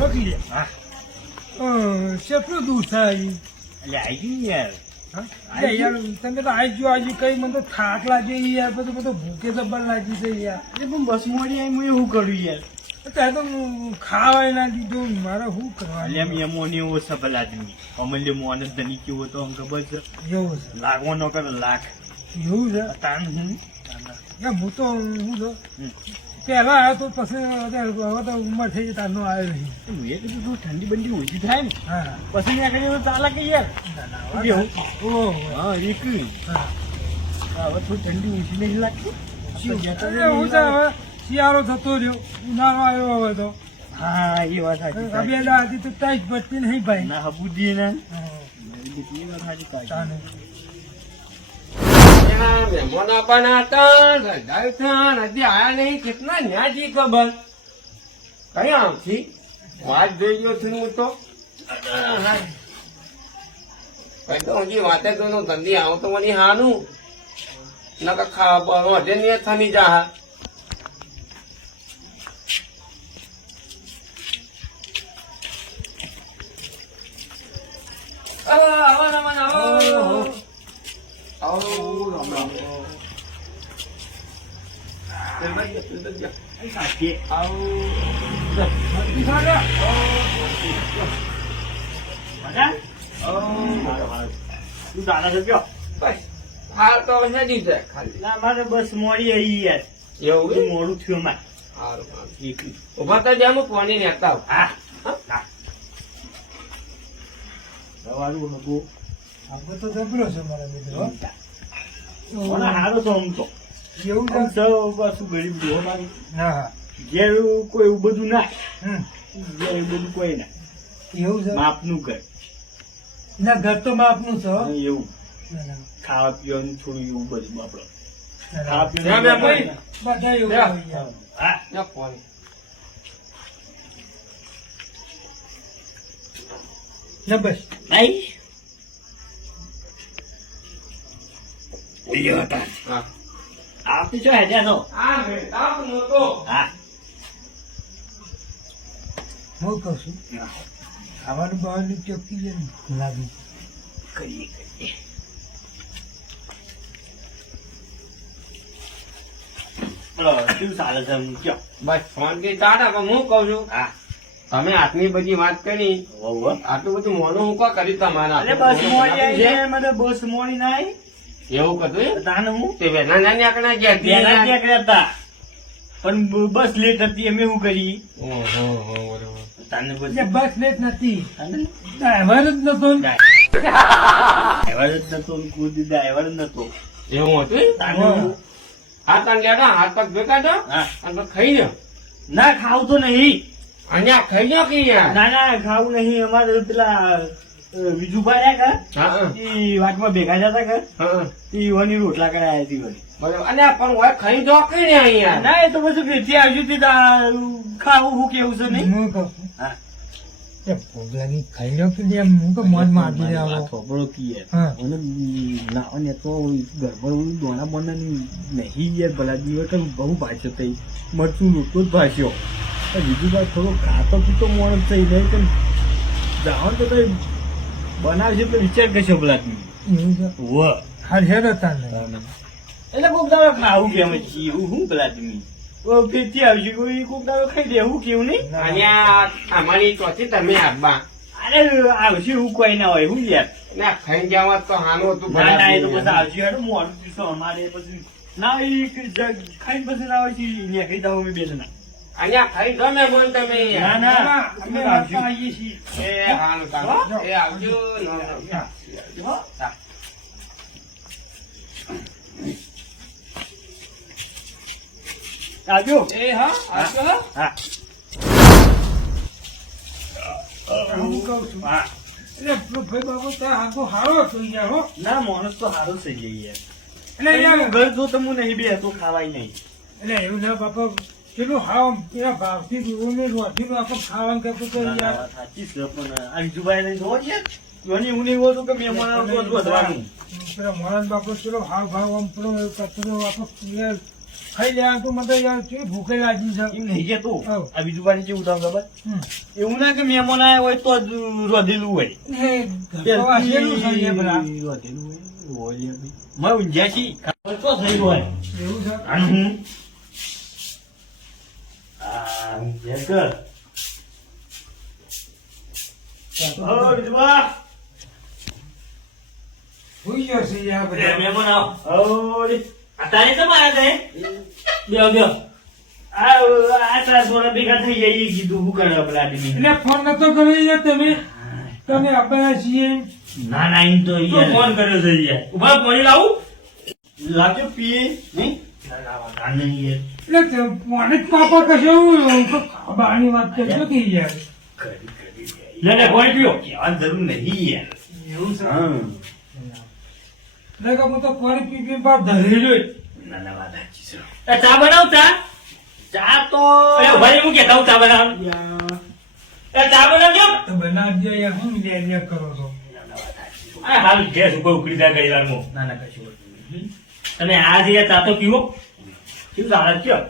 રોકી દે. કેટલું દૂર થાય? એટલે આવી ગયું યાર. યાર તમે તો આજુ કઈ મને તો થાક લાગે યાર, બધું ભૂખે જબર લાગી છે યાર. એ પણ બસ મોડી આવી મેં શું કર્યું યાર? ત્યાં તો ખાવાય ના દીધું, મારે શું કરવાનું? એમ એમોની એવો સફળ આદમી અમલ્ય મોન ધની કેવો તો અમ ખબર છે એવું છે, લાખો નો કરે લાખ એવું છે. તાન હું હું તો હું તો પહેલા આવ્યો તો પછી હવે તો ઉંમર થઈ જાય તારનો આવ્યો નહીં. મેં કીધું તું ઠંડી બંડી ઓછી થાય ને હા પછી ત્યાં કરી ચાલે કે યાર ઓહો. હા એક હા હવે થોડી ઠંડી ઓછી નહીં લાગતી શું છે હવે? શિયાળો થતો રહ્યો, ઉનાળો આવ્યો હવે તો. હા એ વાત સાચી બે દાદી તો તાઈ પડતી નહીં ભાઈ. ના હબુદી ને હા. એ વાત સાચી તાને. મહેમાન આપવાના હતા, રજાઈ હતા, હજી આયા નહીં. કેટલા ન્યાજી ખબર કઈ આવતી વાત જોઈ ગયો છું હું તો. કઈ તો હજી વાતે તો નો ધંધી આવો તો મને હાનું નકા ખાવા વધે ને થની જા. હા તો હેડી જાય ખાલી. ના મારે બસ મોડી આવી યાર. એવું બધું મોડું થયું મારે. ઉભા તો જામ પાણી નેતા આવ. હા સવારું હતું આપણે તો જબરો છે મારા મિત્રો. મને હારો તો આમ તો એવું છે? આમ સૌ પાછું ગરીબ જો મારી હા હા. ઘેર કોઈ એવું બધું ના હમ. ઘેર એવું બધું કોઈ ના એવું છે? માપનું કર ના ઘર તો માપનું છે હો. એવું ના, ના. ખાવા પીવાનું થોડું એવું બધું આપડે ના, ખાવા ના. બે ભાઈ. બધા એવું જા. હોય યાર. હા જા પાણી. ના બસ. નહીં ઓયો હતા હા આપતી છો હેજા નો આ બેટા નતો. હા હું કહું છું ખાવાનું બહારનું ચોખ્ખી છે ને ગુલાબી. કરીએ બોલો શું ચાલે છે એમ કયો? બસ શાંતિ તાડા પણ હું કઉ છું હા તમે આટલી બધી વાત કરી, હોવ આટલું બધું મોનું હું કા કરી તમારા અરે બસ મોડી આવી છે મને બસ મોડી ના આવી એવું કતું તાને હું તે વેના નાની આકડા ગયા બેના ક્યાં ગયા હતા પણ બસ લેટ હતી અમે શું કરી તાને બસ એટલે બસ લેટ નથી, તાને ડ્રાઈવર જ નતો ને. ડ્રાઈવર જ નતો ને કુદી ડ્રાઈવર જ નતો એવું હતું તાને હું હાથ આન લેડા હાથ પગ ભેગા દો હા અને પછી ખાઈ લ્યો. ના ખાવું તો નહીં અહીંયા ખાઈ લ્યો કે યાર. ના ના ખાવું નહીં અમારે પેલા વિજુભાઈ આવ્યા હા કા એ વાટમાં ભેગા જતા કા હા એ વાની રોટલા કરાયા હતી વળી બરાબર. અને પણ ઓય ખાઈ દો કે ને અહીંયા. ના એ તો પછી ભેટી આવજો તે ખાવું હું કેવું છે નહીં હું કહું છું હા એ ભોગલાની ખાઈ લો કે એમ હું તો મન માગી આવો. થોબડો કીએ હા. અને નાને તો ગરબડ દોણા બોના નહીં યાર ભલા દિવસ બહુ ભાષ્યો થઈ મરચું લૂટતો જ ભાષ્યો બીજું વાત થોડો ખાતો પીતો મોણ થઈ જાય તો જાણ તો કઈ બનાવશે તો વિચાર કરશો ભલા એવું છે? વ હાલ હેડો તાને. એટલે કોક દાડો ખાવું કેમ છીએ હું શું ભલા તમે ફેરથી આવશે કોઈ કોક દાડો ખાઈ દે હું કેવું નહીં અહીંયા અમારી ચોથી તમે આબા અરે આવશે હું કોઈ ના હોય હું યાર ના ખાઈ જવા તો હાનું હતું ના ના એ તો ભલા. પછી આવશે યાર મોડું પીશો અમારે પછી ના એ ખાઈને પછી ના હોય છે ને ખાઈ દઉં અમે બે જણા અહીંયા ખાઈ દો ને બોલ તમે ના યાર. ના અમે વાંચવા આવીએ છીએ. એ હારું તારું. એ આવજો હા. આવજો એ હા આવજો હો. હા હું કહું છું હા એટલે ભાઈ બાબુ ત્યાં આખો હારો થઈ ગયા હો. ના માણસ તો સારો થઈ જાય યાર એટલે યાર ઘર જો તમે નહીં બે તો ખાવાય નહીં એટલે એવું ના બાપા પેલું હાવ પેલા ભાવથી ઉમેરવું આખું ખાવાનું કરતું તો યાર. સાચી છે પણ આ વિજુભાઈ ને જોવો છે જોની હું નહીં હોતું કે મેં મને વધવાનું પેલા મોરાન બાપુ પેલો હાવ ભાવ આમ પેલો કચરો આખો યાર ખાઈ લે તો મને યાર કેવી ભૂખે લાગી છે એમ નહીં કેતો હઉ. આ બીજું પાછી કેવું થાય ખબર હમ. એવું ના કે મહેમાન આવ્યા હોય તો જ રોધેલું હોય એ વાસેલું છે એ બધા. રોધેલું હોય યાર ભાઈ. મેં ઊંઝ્યા છી ખબર તો થઈ હોય એવું છે અને હું આ ઊંઝ્યા કર ઓ વિધવા હોઈ ગયો છે યાર બધા. મહેમાન આવો ઓ તારે કેમ આવ્યા છે બેહો બેહો આ તારા સોના ભેગા થઈ જાય એ કીધું શું કરે પેલા આદમી એટલે ફોન નતો કર્યો યાર તમે તમે આપણા છીએ ના ના એમ તો યાર ફોન કર્યો છે યાર ઉભા પાણી લાવું લાવજો પીએ નહીં ના ના નહીં યાર એટલે પાણી જ પાપા કશો બહારની વાત કરશો કે યાર લે લે પાણી પીઓ કહેવાની જરૂર નહીં યાર એવું છે હા એટલે હું તો પાણી પી પી બાપ ધરી જોઈ ના ના વાત સાચી છે ચા બનાવ ચા તો ભાઈ હું કહેતા હું ચા બનાવ ચા બનાવજો તો બનાવજો યાર હું લે કરો છો આ હાલ ગેસ ઉપર ઉકળી જાય ગઈ વારમાં ના ના કશું તમે આ જે ચા તો પીવો શું ચાલે છે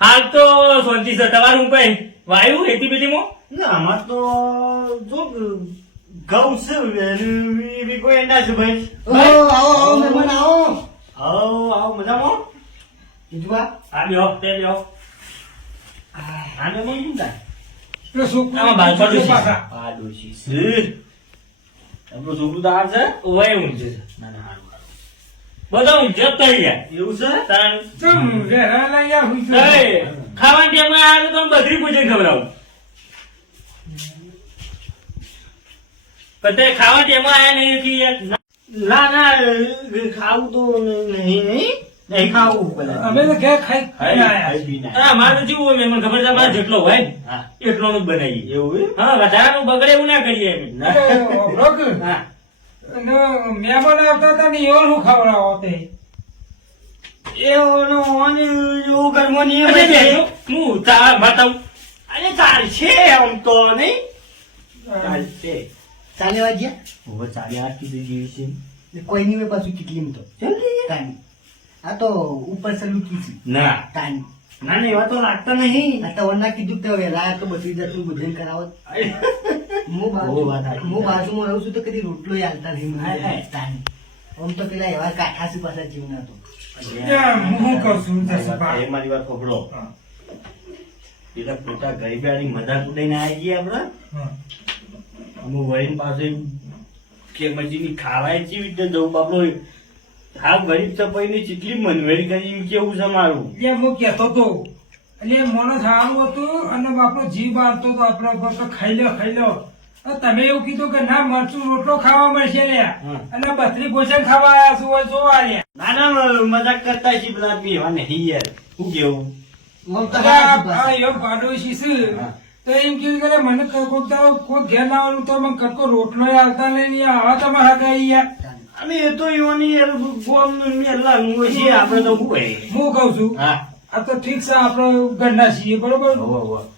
હાલ તો શાંતિ છે તમારું કઈ વાયુ ખેતી બેટીમાં ના આમાં તો જો ઘઉં છે કોઈ એના છે ભાઈ આવો મહેમાન આવો મજામાં બીજું આ બેહો તે બેહો આને મન થાય એટલે છોકરું આમાં બાલ પડ્યું છે પાછા. આ ડોશી છે આપણું છોકરું તો આ છે ઓય ઊંઘે છે ના ના હારું બધા ઊંઘે જ થઈ ગયા એવું છે તાણ ચમ વેરા લઈ આ હુઈ ગયો. ખાવાની ટાઈમે આ તો તમે બકરી પૂછે ખવડાવું પણ તે ખાવા ટાઈમે આયા નહીં કે યાર ના ના ખાવું તો નહીં ખાવું પેલા અમે તો ઘેર ખાઈ આયા. મારે તો કેવું હોય મહેમાન ખબર છે મારે જેટલો હોય ને એટલો જ બનાવીએ એવું હા વધારાનું બગડે એવું ના કરીએ એટલે રોક. હા અને મહેમાન આવતા હતા ને એવો શું ખવડાવો તે એવું કરવાની હું ચા બતાવું અરે ચાલશે આમ તો નહીં ચાલશે ચાલે વાગ્યા હવે ચાલે આ કીધું જેવી છે કોઈ નહીં હોય પાછું કેટલી એમ તો તાની આ તો ઉપર સલું કીધું ના તાની ના ના એવા તો લાગતા નહીં આ તો વરના કીધું કે વેલા તો બધી જતું બુધન કરાવો હું બહુ વાત સાચી. હું બાજુમાં રહું છું તો કદી રોટલો હાલતા નહીં હા, હા. તાની આમ તો પેલા એવા કાઠા છે પાછા જીવના તો ત્યાં હું કહું છું જસભા. એ મારી વાત ખબરો હા. પેલા પોતા ગરીબાની મજાક ઉડાઈને આવી ગયા આપડે હા. અમુક વહીન પાસે કે મજીની ખાવાય કેવી રીતે જવું બાપલો હા ગરીબ ચપાઈની ચીટલી મનવેરી કરી એમ કેવું છે મારું એટલે હું કહેતો તો એટલે માણસ સારું હતું અને આપણો જીવ બાળતો હતો આપણા પર તો ખાઈ લો તો તમે એવું કીધું કે ના મરચું રોટલો ખાવા મળશે લ્યા હા. અને બત્રી ભોજન ખાવા આવ્યા છું હોય જોવા લ્યા ના ના મજાક કરતા છે પેલા આદમી એવા નહીં યાર શું કેવું આમ તો એટલે હાચું આ પાછું. એવો પાડોશી છે હા. તો એમ કીધું કે મને કોઈક દાડો કોઈ ઘેર લાવવાનું તો મને કટકો રોટલો હાલતા લઈને આવા તમારા ગયા યાર તાની. અને એ તો એવાની યાર ગોમ મેલાનું હોય છે આપણે તો શું હોય હું કઉ છું હા આ તો ઠીક છે આપણે ઘરના છીએ બરોબર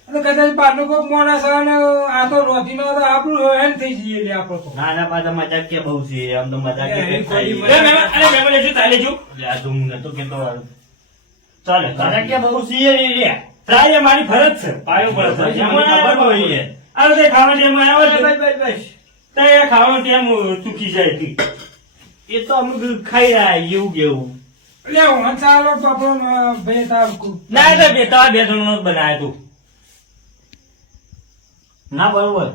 અને કદાચ બહારનો કોઈક માણસ આવે ને આ તો રોટીનો તો આપણું હેન થઈ જઈએ લે આપણે તો ના ના પાછા મજાક કે બહુ છે આમ તો મજાક એ, કે એ ખાઈ. કોઈ અરે મહેમાન લેજો ચાલે જો આ તો હું નતો કેતો ચાલે મજાક કે બહુ છે રે ચાલે મારી ફરજ છે પાયો પર છે મને ખબર હોય છે આ તે ખાવા ટાઈમ આવ્યો છે બસ તે ખાવાનો ટાઈમ ચૂકી જાય તી એ તો અમુક ખાઈ રહ્યા એવું કેવું એટલે હું ચાલો તો આપણો ભાઈ તાર ના તો બે ત્રણ બે જણનો જ બનાવ્યો તું ના બરોબર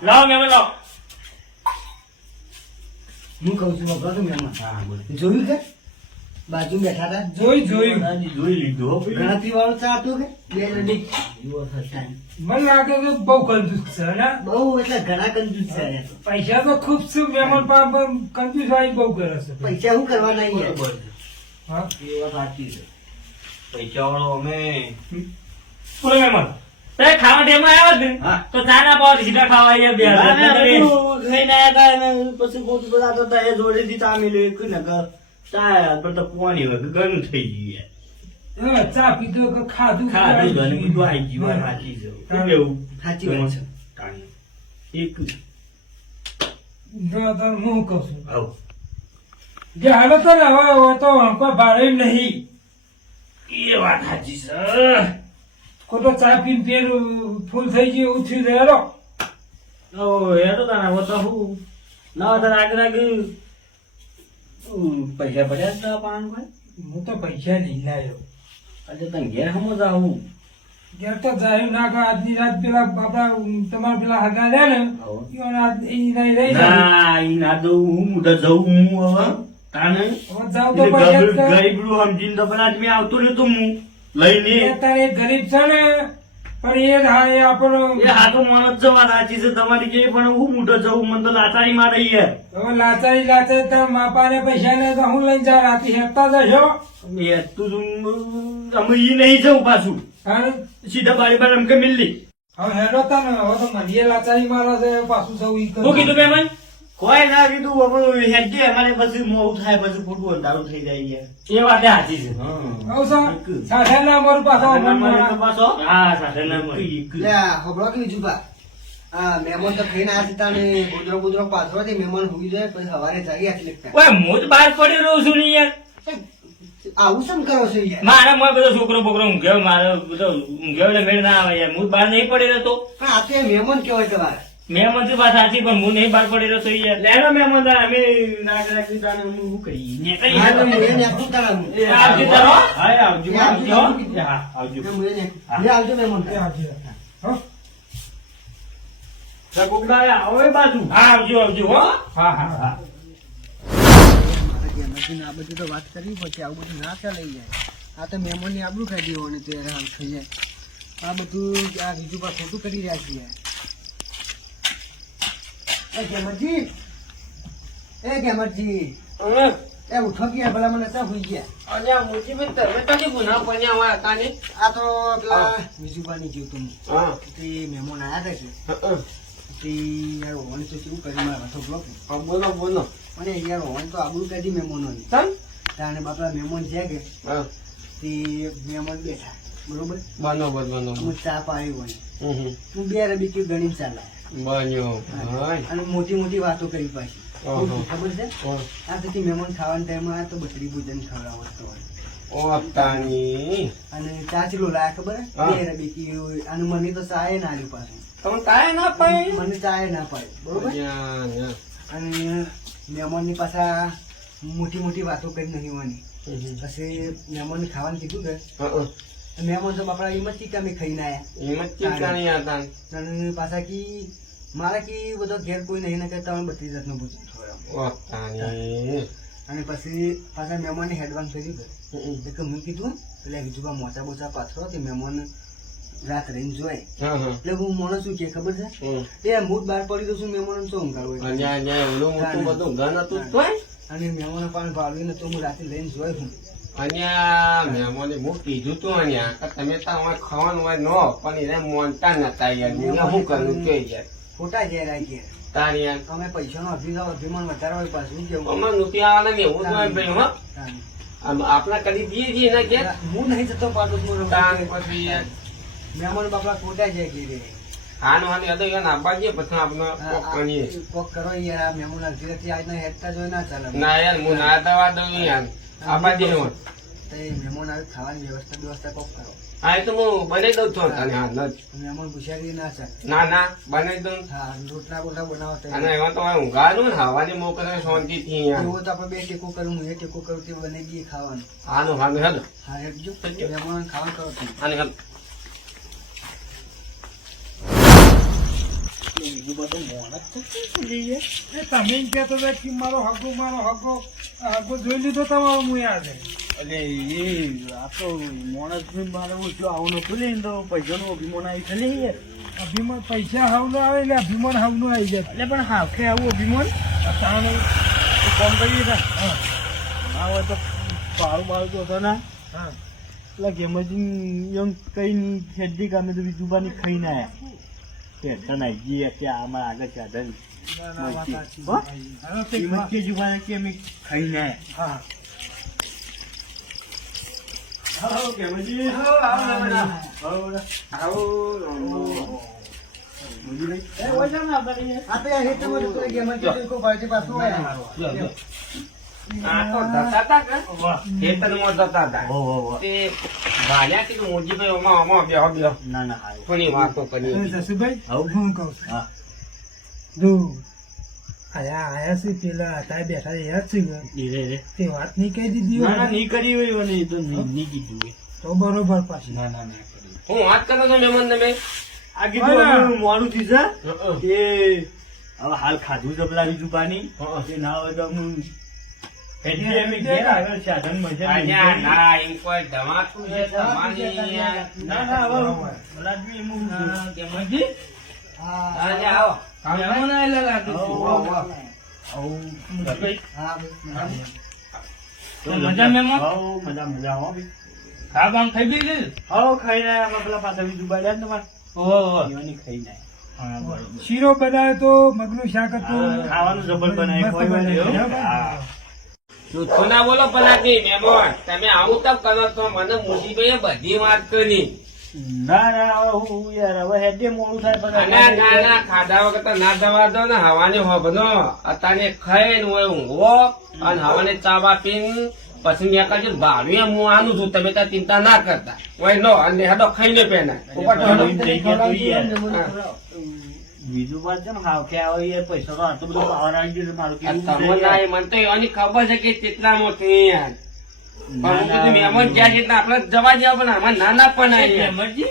લાવ મેં લાવ હું કહું છું બાપા તો મહેમાન હા બોલ જોયું કે બાજુ બેઠા હતા જોયું જોઈ લીધું હો ભાઈ. ગણતરી વાળો ચા હતો કે બે લડી તાની. મને લાગે છે બહુ કંજૂસ છે ને બહુ એટલે ઘણા કંજૂસ છે અહીંયા તો. પૈસા તો ખૂબ છે મહેમાન પાપ કંજૂસ વાળી બહુ કરે છે પૈસા શું કરવાના યાર? બરોબર. હા એ વાત સાચી છે પૈસા વાળો અમે બોલો મહેમાન તે ખાવા ટાઈમ આવ્યો જ ને હા. તો ચા ના પાવ સીધા ખાવા આવ્યા બે ના, ના, હાથે. બધું ખાઈને આયા તા અને પછી ગોતું બધા તો તા એ જોડેથી ચા મેલ્યો એક ને કે ચા પર તો પોણી હોય કે ઘણું થઈ ગયું યાર. હવે ચા પીધો કે ખાધું ખાધું જ અને બધું આવી ગયું વાત સાચી છે. શું કેવું? સાચી વાત છે. તાણી. એક જો તને હું કહું છું આવ જે હાલો તો ને હવે તો કોઈ ભાડે નહીં એ વાત સાચી છે ખોટો ચા પીને પેટ ફૂલ થઈ ગયું એવું થયું છે હેલો એ તો તારા હવે તો હું ના તારા આગળ પૈસા પડ્યા હતા પાન કોઈ હું તો પૈસા નહીં લાવ્યો આજે તને ઘેર હમ જાવું ઘેર તો જાય ના કે આજની રાત પેલા બાપા તમારા પેલા હગા લે ને ઈઓને આજ ઈ નહીં રહી જાય. ના ઈ ના દઉં હું મુદત જઉં હું હવે તાને હવે જાવ તો પૈસા જ કર. ગરીબડું સમજીને તો પેલા આદમી આવતો રહ્યો તો હું લઈને અત્યારે એ ગરીબ છે ને પણ એ હા એ આપણો એ આ તો મન જ જવા સાચી છે તમારી કે પણ હું મુદત જઉં મને તો લાચારી માં રહી યાર હવે લાચારી તાર માપાને પૈસા ને તો હું લઈને જા રાતી હેરતા જશો એ તું અમે ઈ નહીં જવું પાછું હા સીધા બારી બાર એમ કે મિલલી હવે હેડો તા ને હવે તો મને લાચારી મારે છે પાછું જવું ઈ શું કીધું બેન કોઈ ના કીધું આપણું હેડજે અમારે પછી મોડું થાય પછી ખોટું અંધારું થઈ જાય યાર એ વાત સાચી છે આવું છે સાથે ના મારું પાછો હા સાથે ના મળી લે હબળો કે બીજું મહેમાન તો ખાઈને આ જતા ને ગુજરો ગુજરો પાથરો થી મહેમાન હુઈ જાય પછી સવારે જાગી આટલી લગતા ઓય હું જ બહાર પડી રહ્યો છું ને યાર આવું શમ કરો છો યાર મારા મોય બધો છોકરો બોકરો ઊંઘ્યો મારો બધો ઊંઘ્યો એટલે મેળ ના આવે યાર હું બહાર નહીં પડી રહ્યો તો પણ આ તો મહેમાન કેવાય તમારે મહેમાન તો વાત સાચી પણ હું નહીં બહાર પડી રહ્યો તો યાર લેનો મહેમાન અમે નાગ રાખી તાને હું કરી ને કઈ હા, તો હું એને આપું તારા હું. એ આવજો તારો હા આવજો એ આવજો. આવજો હા આવજો તો હું એને આપું. લે આવજો મહેમાન. હો સગુકડા આવો એ બાજુ હા આવજો આવજો હો હા હા હા આ બધી તો વાત કરવી પછી આવું બધું ના ચાલે જાય આ તો મહેમાનની આબરૂ ખાઈ દેવાની તો યાર આમ થઈ જાય આ બધું આ બીજું પર ખોટું કરી રહ્યા છીએ એ ગેમરજી એ ગેમરજી એ ઉઠો ગયા ભલા મને ત્યાં હોઈ ગયા અલ્યા મુજીબે તમે કદી ગુના બન્યા હોય હતા ને આ તો પેલા વિજુબાની જીવ તું હા તે મહેમાન આવ્યા હતા કે તે યાર હોવાની તો શું કરી મારા હાથો બ્લોક બોલો બોલો અને યાર હોવાની તો આબરૂ કાઢી મહેમાનોની તમ તાણે બાપા મહેમાન છે કે હા તે મહેમાન બેઠા બરોબર બરોબર બરોબર હું ચા પાડી હોય હમ હું બે રબી ગણી ચાલે બન્યો હા અને મોટી મોટી વાતો કરી પાછી ઓહો. ખબર છે આ પછી મહેમાન ખાવાના ટાઈમમાં આ તો બકરી ભોજન ખવડાવતો હોય ઓતાની અને ચા ચીલો લાયા ખબર હે? હા. બે રબી અને મને તો ચાય ના આલ્યું પાછું તમે કાય ના પાઈ મને ચાય ના પાડી બરોબર અને મહેમાનની પાછા મોટી મોટી વાતો કરી નહીં હોવાની પછી મહેમાનને ખાવાનું કીધું કે મહેમાન તો બાપડા એમ જ ચીકામી ખાઈને આયા અને પાછા કી મારા કી બધો ઘેર કોઈ નહીં ને કે તમે બધી જાતનું ભોજન ખવડાવો અને પછી પાછા મહેમાનને હેડવાન કર્યું કે કે હું કીધું એટલે બીજું મોચા બોચા પાથરો તે મહેમાન રાત રહીને જોય એટલે હું મોણસ શું કે ખબર છે એ મૂડ બહાર પડી દઉં છું મહેમાન શું ઊંઘાડું અને મહેમાનો પાણી ભાળવીને તો હું રાતે લઈને જોઈ હું અહીંયા મહેમાને હું કીધું તું અહીંયા કે તમે તો અમારે ખાવાનું હોય નો પણ એને મોનતા નતા યાર હું શું કરું કે યાર ખોટા ઘેર આ ઘેર તાર યાર અમે પૈસાનો અભિમાન વધારે હોય પાછું કેવું અમારે રૂપિયા આવવાના ને એવું જ હોય ભાઈ હો આપણા કદી દઈએ છીએ એના ઘેર હું નહીં જતો પાછું તાર પછી યાર મહેમાન બાપડા ખોટા જાય ઘેરે હાનું હાની હતો યાર આપવા જઈએ પછી આપણે કોક કરીએ કોક કરો યાર આ મહેમાન ધીરેથી આજના હેડતા જોઈ ના ચાલે ના યાર હું ના દવા દઉં યાર આપવા જઈએ હું તો એ મહેમાન આવે ખાવાની વ્યવસ્થા કોક કરો હા એ તો હું બનાવી દઉં છું તને હા મહેમાન પૂછ્યા ના ચાલે ના ના બનાવી દઉં હા રોટલા બોટલા બનાવો તો અને એમાં તો હવે ઊંઘાડું ને હવાની મોકલે શાંતિથી યાર એવું તો આપણે બે ટેકો કરું હું એ ટેકો કરું તે બની ગઈ ખાવાનું હાનું હાનું હેલો હા હેડજો મહેમાન ખાવાનું કરો તમે અને હેલો બીજું બધું મોણ જ થઈ જઈએ એ તમે એમ કહેતો હતા કે મારો હગો જોઈ લીધો તમારો હું યાદ એટલે એ આ તો માણસ મારે જો આવું નતું ને તો પૈસાનું અભિમાન આવી છે ને યાર અભિમાન પૈસા હાવનો આવે એટલે અભિમાન હાવનું આવી જાય એટલે પણ હાફે આવું અભિમાન તાણે કોમ કરીએ ને ના હોય તો પારું બારું તો હતો ના હા એટલે ગેમજી એમ કઈ ખેડી કે અમે તો બીજું બાની ખાઈને આવ્યા ટેન્શન આવી ગઈ અત્યારે આમાં આગળ સાધન કે અમે ખાઈને આવ્યા હા હાલો ગેમજી આવો આપણે આ હેઠળમાં જતો રહે, ગેમમાં જતો રહે, કોઈ પાર્ટી પાછું હોય. આ તો જતા હતા કે ખેતરમાં જતા હતા તે ભાલ્યા કે મોજીભાઈ ઓમાં બેહો થોડી વાતો કરી જસુભાઈ હું કહું છું જો આયા છે પેલા હતા બેઠા યાદ છે ને? તે વાત નહીં કહી દીધી હોય નહીં કરી હોય મને એ તો નહીં કીધું હોય. તો બરોબર પાછી હું વાત કરો છો મહેમાન તમે આ કીધું હવે મોડું થયું છે કે હવે હાલ ખાધું જબલા બીજું પાણી કે ના હોય તો હું એટલે અમે ઘેર આવ્યો સાધન મળશે અહીંયા ના એમ કોઈ ધમાકું છે તમારી ના હવે રાજવી એમ કેમજી અહીંયા આવો મહેમાન આવેલા લાગે છે. હા, મજા મહેમાન મજા હો ભઈ. ખા બામ ખાઈ ગઈ છે હો ખાઈ રહ્યા અમે પેલા પાછા બીજું બાળ્યા ને તમારે એવાની ખાઈ જાય હા બરોબર શીરો બનાવ્યો તો મગનું શાક હતું ખાવાનું જબર બનાવ્યું જૂઠું ના બોલો પલાટી મહેમાન તમે આવું તબ કરો તો મને મોજીભાઈએ બધી વાત કરી ના ના હવે હું યાર હવે હેડે મોડું થાય ના ના ના ખાધા વગર તો ના જવા દો ને હવાને હોબનો અત્યારે ખાઈ ને હોય ઊંઘવો અને હવાને ચા બા પીને પછી મેં કહ્યું ભાવ્યું હું આનું છું તમે ત્યાં ચિંતા ના કરતા હોય નો અને હેડો ખાઈને પેના ઉપર તો હેડો. બીજું વાત છે ને હાવ કે આવો યાર પૈસા તો આટલું બધું પાવર આવી ગયું છે મારું આ કેવું તમને ના એ મને તો એની ખબર છે કે કેટલા મોટી યાર પણ હું કીધું મહેમાન ગયા છે એટલે આપણે જવા દેવા પણ આમાં નાના પણ આવી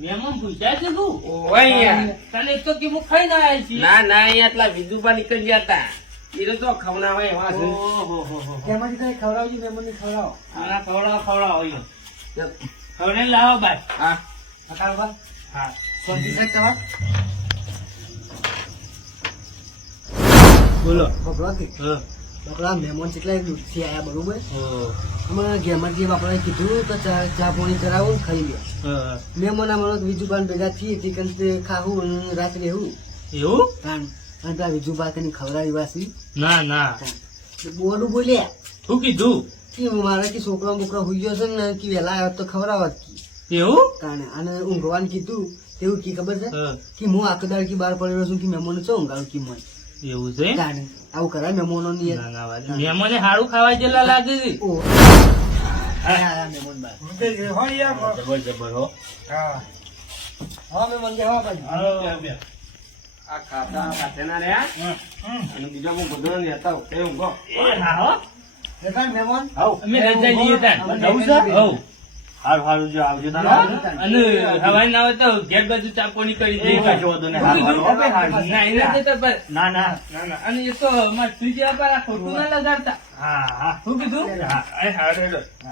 મહેમાન પૂછ્યા છે તું ઓય યાર તને એક તો કે હું ખાઈ ના આવ્યા છીએ ના ના અહીંયા એટલા વિધુબા નીકળી ગયા હતા એ તો ખવના હોય એવા છે ગેમમાંથી કંઈ ખવડાવજો, મહેમાનને ખવડાવો. હવે લાવો ભાઈ હા હકાળવા. હા શાંતિ સાહેબ તમાર? બોલો બકરા કે? બકરા મહેમાન કેટલા દૂરથી આયા, બરોબર? અમે ગેમમાંથી બાપડાએ કીધું તો ચા પાણી કરાવો ને ખાઈ લે. મહેમાન અમારો વિજુબાન ભેગા થઈએ તે કંઈ ખાવું અને રાત્રે રહેવું. એવું અને પેલા વિજુબા કને ખવડાવી વાસી ના ના બોલું બોલ્યા શું કીધું કે મારા કે છોકરા બોકરા હોઈ ગયો છે ને કે વહેલા આવ્યો તો ખવડાવવા જ એવું કારણે અને ઊંઘવાનું કીધું તેવું કી ખબર છે કે હું આખો દાડ કી બહાર પડેલો છું કે મહેમાનો છો ઊંઘાડું કી મને એવું છે કારણે આવું કરાય મહેમાનો ની મહેમાને સારું ખાવા જેટલા લાગે છે ઓ મહેમાન બાર હોય યાર જબર જબર હો હા હા મહેમાન કે હા ભાઈ આ ખાતા સાથે ના રહ્યા અને બીજો હું બધો લેતા હોઉં તે ઊંઘો દેખાય મહેમાન અમે રજા લઈએ તાર જવું છે હવ હારું હારું જો આવજો અને હવાઈ ના હોય તો ઘેર બાજુ ચાપોની કરી દે કશો વાંધો નહીં ના એને દેતા પર ના ના ના ના અને એ તો અમાર તું જેવા પર આ ખોટું ના લગાડતા હા હા શું કીધું હા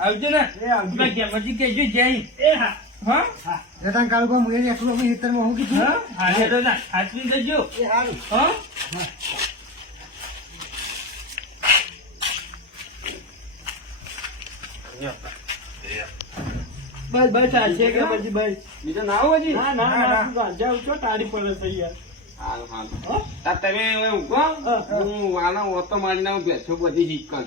આવજો ને મેં ઘેર બાજુ કહેજો જય એ હા હા રતન કાળુબા મુએ એકલો અમે હિતરમાં હું કીધું હા હેડો ના હાચવી જજો એ હારું હા બસ બસ આ છે કે પછી બસ બીજો ના આવો હજી ના ના ના જાવ છો તારી પડે થઈ યાર હાલ હાલ તમે હવે ઊંઘો હું આનો ઓતો મારીને હું બેઠો બધી હિક કર